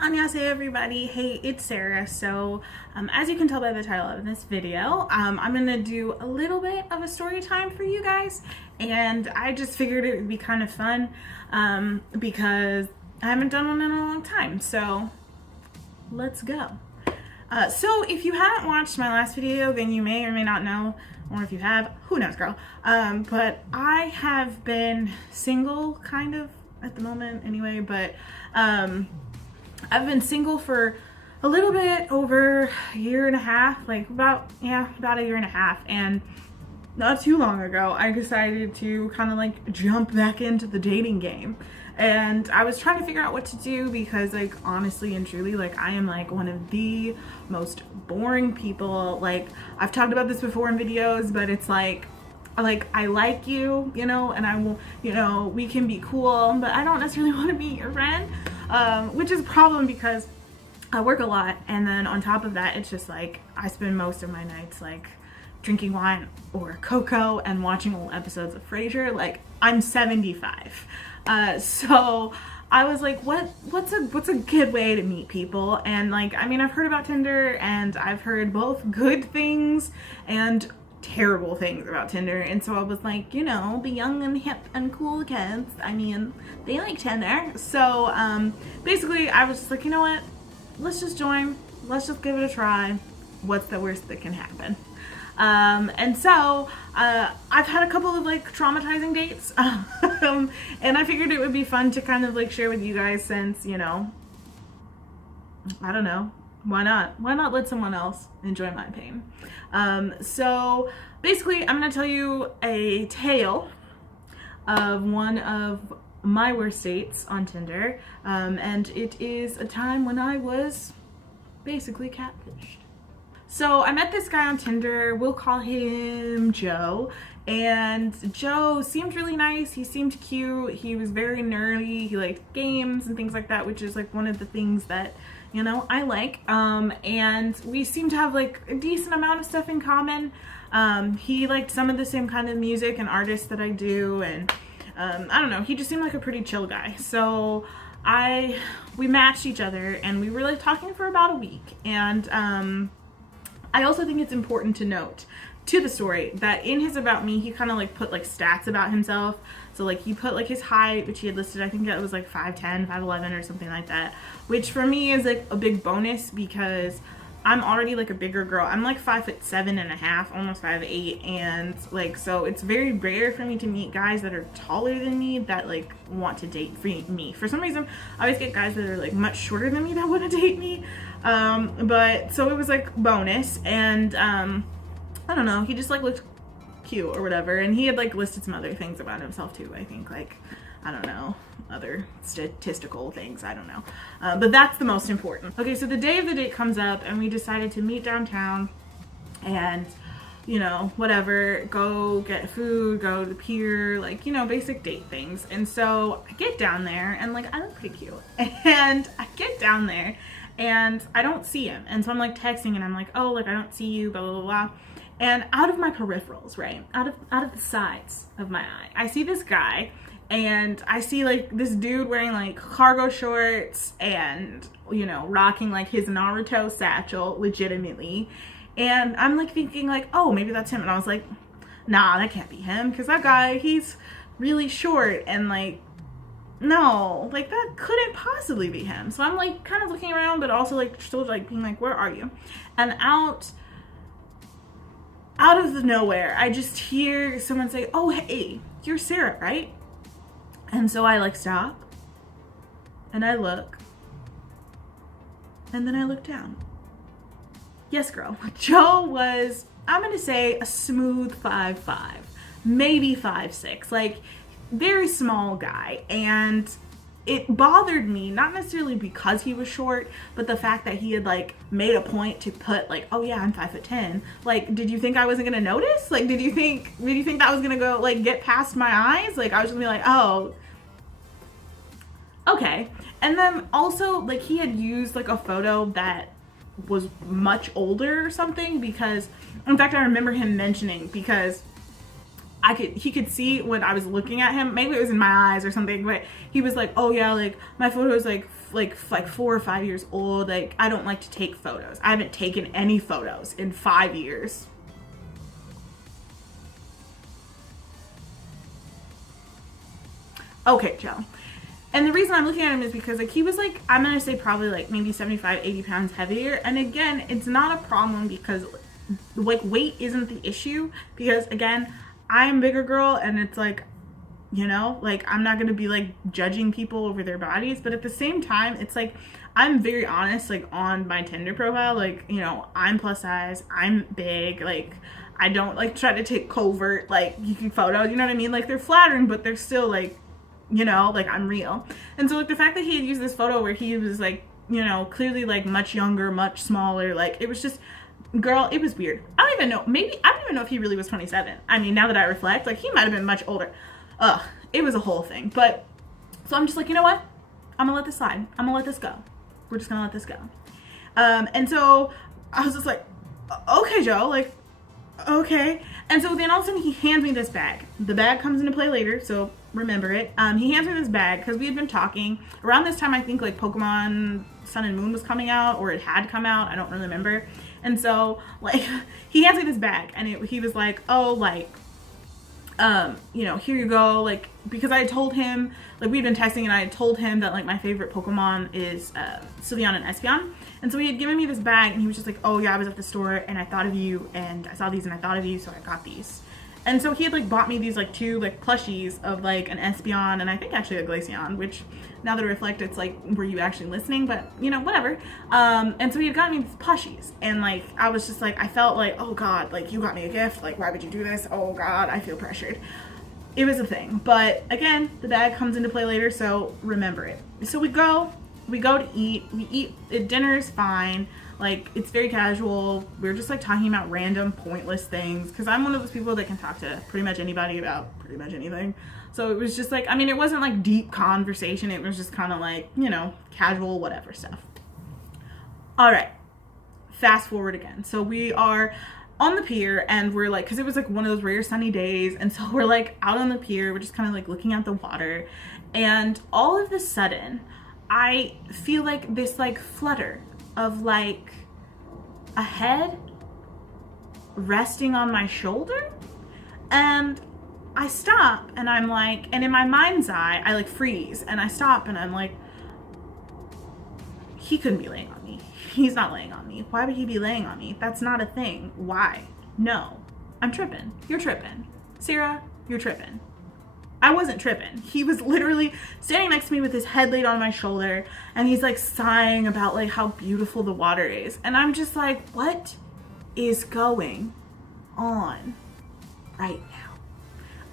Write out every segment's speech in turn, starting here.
Annyeonghaseyo everybody. Hey, it's Sarah. So as you can tell by the title of this video, I'm gonna do a little bit of a story time for you guys, and I just figured it would be kind of fun because I haven't done one in a long time. So let's go. So if you haven't watched my last video, then you may or may not know, or if you have, who knows, girl. But I have been single kind of at the moment anyway, but I've been single for a little bit over a year and a half, like about a year and a half. And not too long ago, I decided to kind of like jump back into the dating game. And I was trying to figure out what to do because, like, honestly and truly, like, I am like one of the most boring people. Like, I've talked about this before in videos, but it's like I like you, you know, and I will, you know, we can be cool, but I don't necessarily want to be your friend, which is a problem because I work a lot, and then on top of that, it's just like I spend most of my nights like drinking wine or cocoa and watching old episodes of Frasier. Like, I'm 75, so I was like, what's a good way to meet people? And like, I mean, I've heard about Tinder, and I've heard both good things and terrible things about Tinder, and so I was like, you know, the young and hip and cool kids, I mean, they like Tinder. So basically I was just like, you know what, let's just join, let's just give it a try. What's the worst that can happen? And so I've had a couple of like traumatizing dates, and I figured it would be fun to kind of like share with you guys, since, you know, I don't know, why not let someone else enjoy my pain? So basically I'm gonna tell you a tale of one of my worst dates on Tinder, and it is a time when I was basically catfished. So I met this guy on Tinder, we'll call him Joe, and Joe seemed really nice, he seemed cute, he was very nerdy, he liked games and things like that, which is like one of the things that, you know, I like, and we seem to have like a decent amount of stuff in common. He liked some of the same kind of music and artists that I do, and I don't know, he just seemed like a pretty chill guy. So we matched each other, and we were like talking for about a week. And I also think it's important to note to the story that in his about me, he kind of like put like stats about himself. So like he put like his height, which he had listed, I think that was like 5'10", 5'11", or something like that, which for me is like a big bonus because I'm already like a bigger girl. I'm like 5'7.5", almost 5'8", and like, so it's very rare for me to meet guys that are taller than me that like want to date me. For some reason, I always get guys that are like much shorter than me that want to date me. But so it was like bonus, and I don't know, he just like looked cute or whatever, and he had like listed some other things about himself too, I think, like, I don't know, other statistical things, I don't know, but that's the most important. Okay, so the day of the date comes up, and we decided to meet downtown and, you know, whatever, go get food, go to the pier, like, you know, basic date things. And so I get down there, and like, I look pretty cute, and I get down there and I don't see him, and so I'm like texting, and I'm like, oh, like, I don't see you, blah blah blah blah. And out of my peripherals, right, out of the sides of my eye, I see this guy, and I see like this dude wearing like cargo shorts and, you know, rocking like his Naruto satchel legitimately. And I'm like thinking like, oh, maybe that's him. And I was like, nah, that can't be him, because that guy, he's really short, and like, no, like that couldn't possibly be him. So I'm like kind of looking around, but also like still like being like, where are you? And out of the nowhere, I just hear someone say, oh, hey, you're Sarah, right? And so I like stop, and I look, and then I look down. Yes, girl. Joe was, I'm gonna say, a smooth 5'5", maybe 5'6", like very small guy. And it bothered me, not necessarily because he was short, but the fact that he had like made a point to put like, oh yeah, I'm 5'10". Like, did you think I wasn't gonna notice? Like, did you think that was gonna go like get past my eyes? Like, I was gonna be like, oh, okay. And then also like he had used like a photo that was much older or something, because in fact I remember him mentioning, because he could see when I was looking at him, maybe it was in my eyes or something, but he was like, oh yeah, like my photo is like like 4 or 5 years old. Like, I don't like to take photos. I haven't taken any photos in 5 years. Okay, Joe. And the reason I'm looking at him is because, like, he was, like, I'm going to say probably, like, maybe 75, 80 pounds heavier. And again, it's not a problem because, like, weight isn't the issue. Because, again, I'm a bigger girl and it's, like, you know, like, I'm not going to be, like, judging people over their bodies. But at the same time, it's, like, I'm very honest, like, on my Tinder profile. Like, you know, I'm plus size. I'm big. Like, I don't, like, try to take covert, like, photos. You know what I mean? Like, they're flattering, but they're still, like, you know, like, I'm real. And so, like, the fact that he had used this photo where he was, like, you know, clearly, like, much younger, much smaller, like, it was just, girl, it was weird. I don't even know, I don't even know if he really was 27. I mean, now that I reflect, like, he might have been much older. Ugh, it was a whole thing. But, so I'm just like, you know what? I'm gonna let this slide. I'm gonna let this go. We're just gonna let this go. And so, I was just like, okay, Joe, like, okay. And so then all of a sudden he hands me this bag. The bag comes into play later, so remember it. He hands me this bag because we had been talking around this time. I think, like, Pokemon Sun and Moon was coming out, or it had come out. I don't really remember. And so, like, he hands me this bag and he was like, oh, like, you know, here you go. Like, because I had told him, like, we'd been texting and I had told him that, like, my favorite Pokemon is Sylveon and Espeon. And so he had given me this bag and he was just like, oh yeah, I was at the store and I thought of you and I saw these and I thought of you, so I got these. And so he had, like, bought me these, like, 2, like, plushies of, like, an Espeon and I think actually a Glaceon, which now that I reflect, it's like, were you actually listening? But, you know, whatever. And so he had gotten me these plushies and, like, I was just like, I felt like, oh God, like, you got me a gift. Like, why would you do this? Oh God, I feel pressured. It was a thing. But again, the bag comes into play later, so remember it. So we go to eat. We eat. Dinner is fine. Like, it's very casual. We're just, like, talking about random, pointless things. Because I'm one of those people that can talk to pretty much anybody about pretty much anything. So it was just, like, I mean, it wasn't, like, deep conversation. It was just kind of, like, you know, casual, whatever stuff. All right. Fast forward again. So we are on the pier, and we're, like, because it was, like, one of those rare sunny days. And so we're, like, out on the pier. We're just kind of, like, looking at the water. And all of a sudden, I feel, like, this, like, flutter of, like, a head resting on my shoulder. And I stop and I'm like, and in my mind's eye, I, like, freeze and I stop and I'm like, he couldn't be laying on me. He's not laying on me. Why would he be laying on me? That's not a thing. Why? No. I'm tripping. You're tripping. Sarah, you're tripping. I wasn't tripping. He was literally standing next to me with his head laid on my shoulder and he's, like, sighing about, like, how beautiful the water is. And I'm just like, what is going on right now?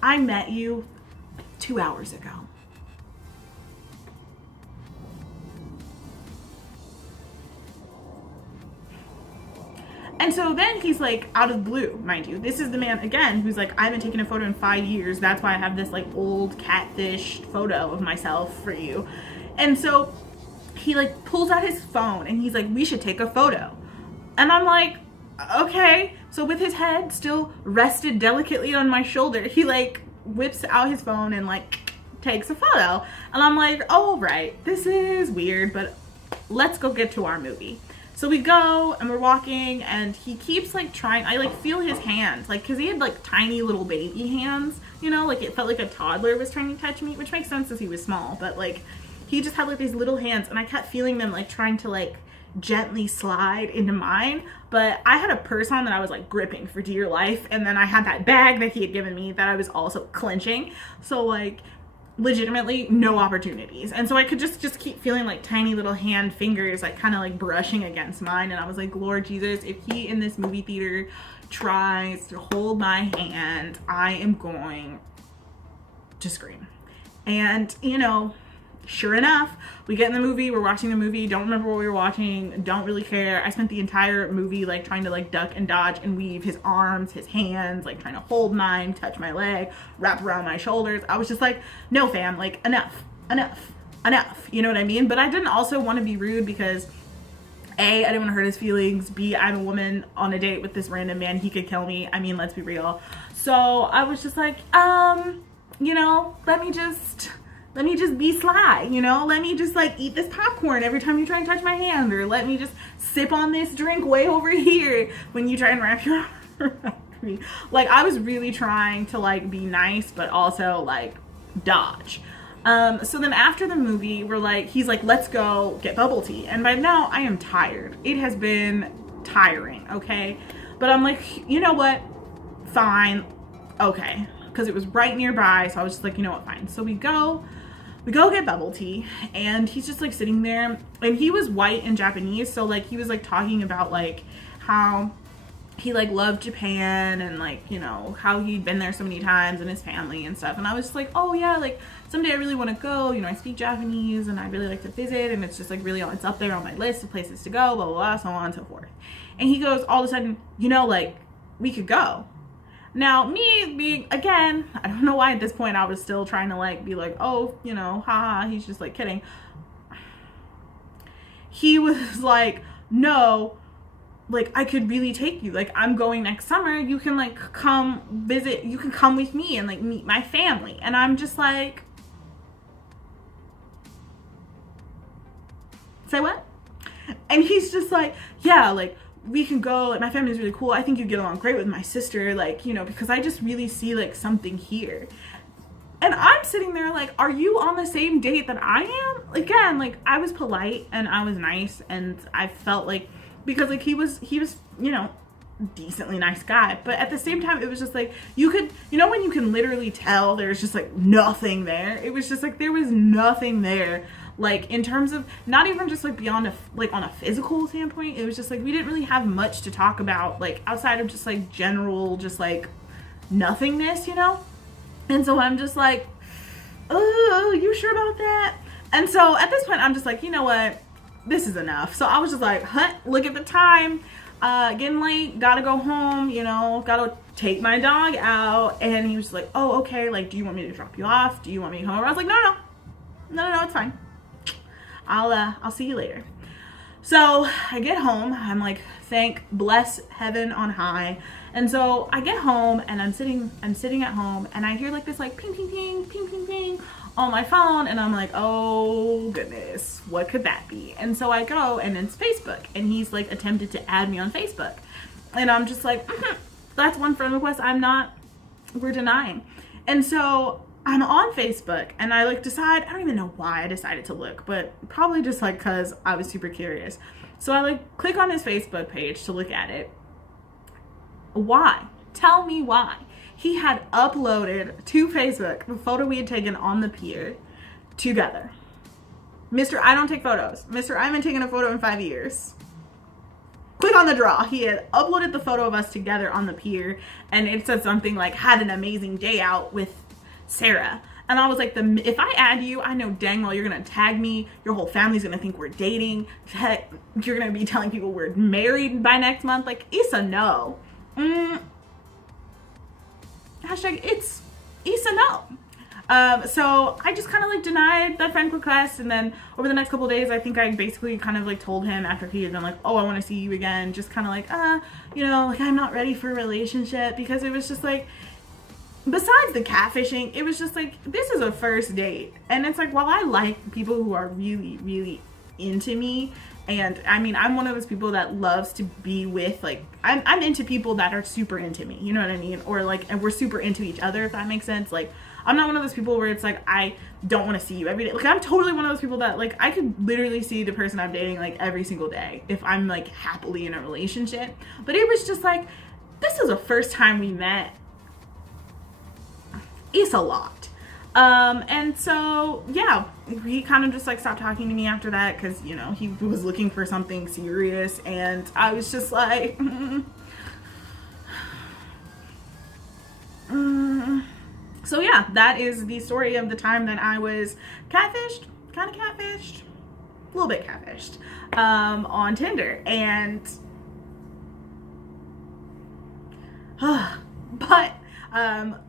I met you 2 hours ago. And so then he's, like, out of the blue, mind you. This is the man, again, who's like, I haven't taken a photo in 5 years. That's why I have this, like, old catfish photo of myself for you. And so he, like, pulls out his phone and he's like, we should take a photo. And I'm like, okay. So with his head still rested delicately on my shoulder, he, like, whips out his phone and, like, takes a photo. And I'm like, oh, right, this is weird, but let's go get to our movie. So we go and we're walking and he keeps, like, trying, I, like, feel his hands, like, cause he had, like, tiny little baby hands, you know, like, it felt like a toddler was trying to touch me, which makes sense as he was small, but, like, he just had, like, these little hands and I kept feeling them, like, trying to, like, gently slide into mine. But I had a purse on that I was, like, gripping for dear life, and then I had that bag that he had given me that I was also clenching. So, like, legitimately no opportunities. And so I could just keep feeling, like, tiny little hand fingers, like, kind of, like, brushing against mine. And I was like, Lord Jesus, if he in this movie theater tries to hold my hand, I am going to scream. And, you know, sure enough, we get in the movie, we're watching the movie, don't remember what we were watching, don't really care. I spent the entire movie, like, trying to, like, duck and dodge and weave his arms, his hands, like, trying to hold mine, touch my leg, wrap around my shoulders. I was just like, no, fam, like, enough, you know what I mean? But I didn't also want to be rude because A, I didn't want to hurt his feelings. B, I'm a woman on a date with this random man, he could kill me. I mean, let's be real. So I was just like, you know, let me just let me just be sly, you know? Let me just like eat this popcorn every time you try and touch my hand, or let me just sip on this drink way over here when you try and wrap your arm around me. Like, I was really trying to like be nice, but also like dodge. So then after the movie, he's like, let's go get bubble tea. And by now I am tired. It has been tiring, okay? But I'm like, you know what? Fine. Okay. Because it was right nearby. So I was just like, you know what? Fine. So we go get bubble tea, and he's just like sitting there, and he was white and Japanese. So like, he was like talking about like how he like loved Japan, and like, you know, how he'd been there so many times, and his family and stuff. And I was just like, oh yeah, like someday I really want to go, you know, I speak Japanese and I really like to visit, and it's just like really, it's up there on my list of places to go, blah blah blah, so on and so forth. And he goes, all of a sudden, you know, like, we could go. Now, me being, again, I don't know why at this point I was still trying to like be like, oh, you know, haha, he's just like kidding. He was like, no, like, I could really take you. Like, I'm going next summer. You can like come visit. You can come with me and like meet my family. And I'm just like, say what? And he's just like, yeah, like, we can go. Like, my family's really cool. I think you get along great with my sister. Like, you know, because I just really see like something here. And I'm sitting there like, are you on the same date that I am? Again, like, I was polite and I was nice, and I felt like, because like he was, you know, decently nice guy, but at the same time it was just like, you could, you know, when you can literally tell there's just like nothing there. It was just like there was nothing there, like in terms of not even just like beyond like on a physical standpoint. It was just like we didn't really have much to talk about, like outside of just like general just like nothingness, you know. And so I'm just like, oh, you sure about that? And so at this point I'm just like, you know what, this is enough. So I was just like, look at the time, getting late, gotta go home, you know, gotta take my dog out. And he was like, oh, okay, like, do you want me to drop you off? Do you want me to come over? I was like, no, it's fine. I'll see you later. So I get home, I'm like, bless heaven on high. And so I get home and I'm sitting at home, and I hear like this like ping, ping, ping, ping, ping, ping on my phone, and I'm like, oh goodness, what could that be? And so I go, and it's Facebook, and he's like attempted to add me on Facebook, and I'm just like, that's one friend request we're denying. And so I'm on Facebook, and I like decide, I don't even know why I decided to look, but probably just like because I was super curious. So I like click on his Facebook page to look at it. Why? Tell me why. He had uploaded to Facebook the photo we had taken on the pier together. Mr. I don't take photos. Mr. I haven't taken a photo in 5 years. Click on the draw. He had uploaded the photo of us together on the pier, and it said something like, had an amazing day out with Sarah. And I was like, if I add you, I know dang well you're going to tag me. Your whole family's going to think we're dating. Heck, you're going to be telling people we're married by next month. Like, it's a no. Hashtag it's a no. So I just kind of like denied that friend request, and then over the next couple of days, I think I basically kind of like told him after he had been like, oh, I want to see you again, just kind of like, you know, like, I'm not ready for a relationship, because it was just like, besides the catfishing, it was just like, this is a first date. And it's like, while I like people who are really, really into me, and I mean, I'm one of those people that loves to be with, like, I'm into people that are super into me, you know what I mean? Or like, and we're super into each other, if that makes sense. Like, I'm not one of those people where it's like, I don't want to see you every day. Like, I'm totally one of those people that, like, I could literally see the person I'm dating, like, every single day if I'm, like, happily in a relationship. But it was just like, this is the first time we met. It's a lot. And so, yeah, he kind of just, like, stopped talking to me after that, because, you know, he was looking for something serious, and I was just like, So yeah, that is the story of the time that I was catfished, kind of catfished, a little bit catfished, on Tinder. And but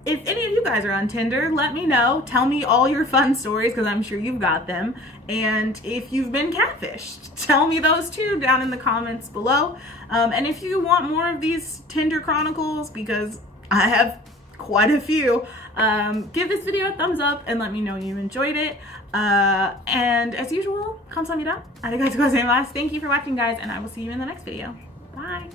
if any of you guys are on Tinder, let me know. Tell me all your fun stories, because I'm sure you've got them. And if you've been catfished, tell me those too down in the comments below. And if you want more of these Tinder Chronicles, because I have quite a few. Give this video a thumbs up and let me know you enjoyed it. And as usual, 감사합니다. arigatou gozaimasu. Thank you for watching, guys, and I will see you in the next video. Bye.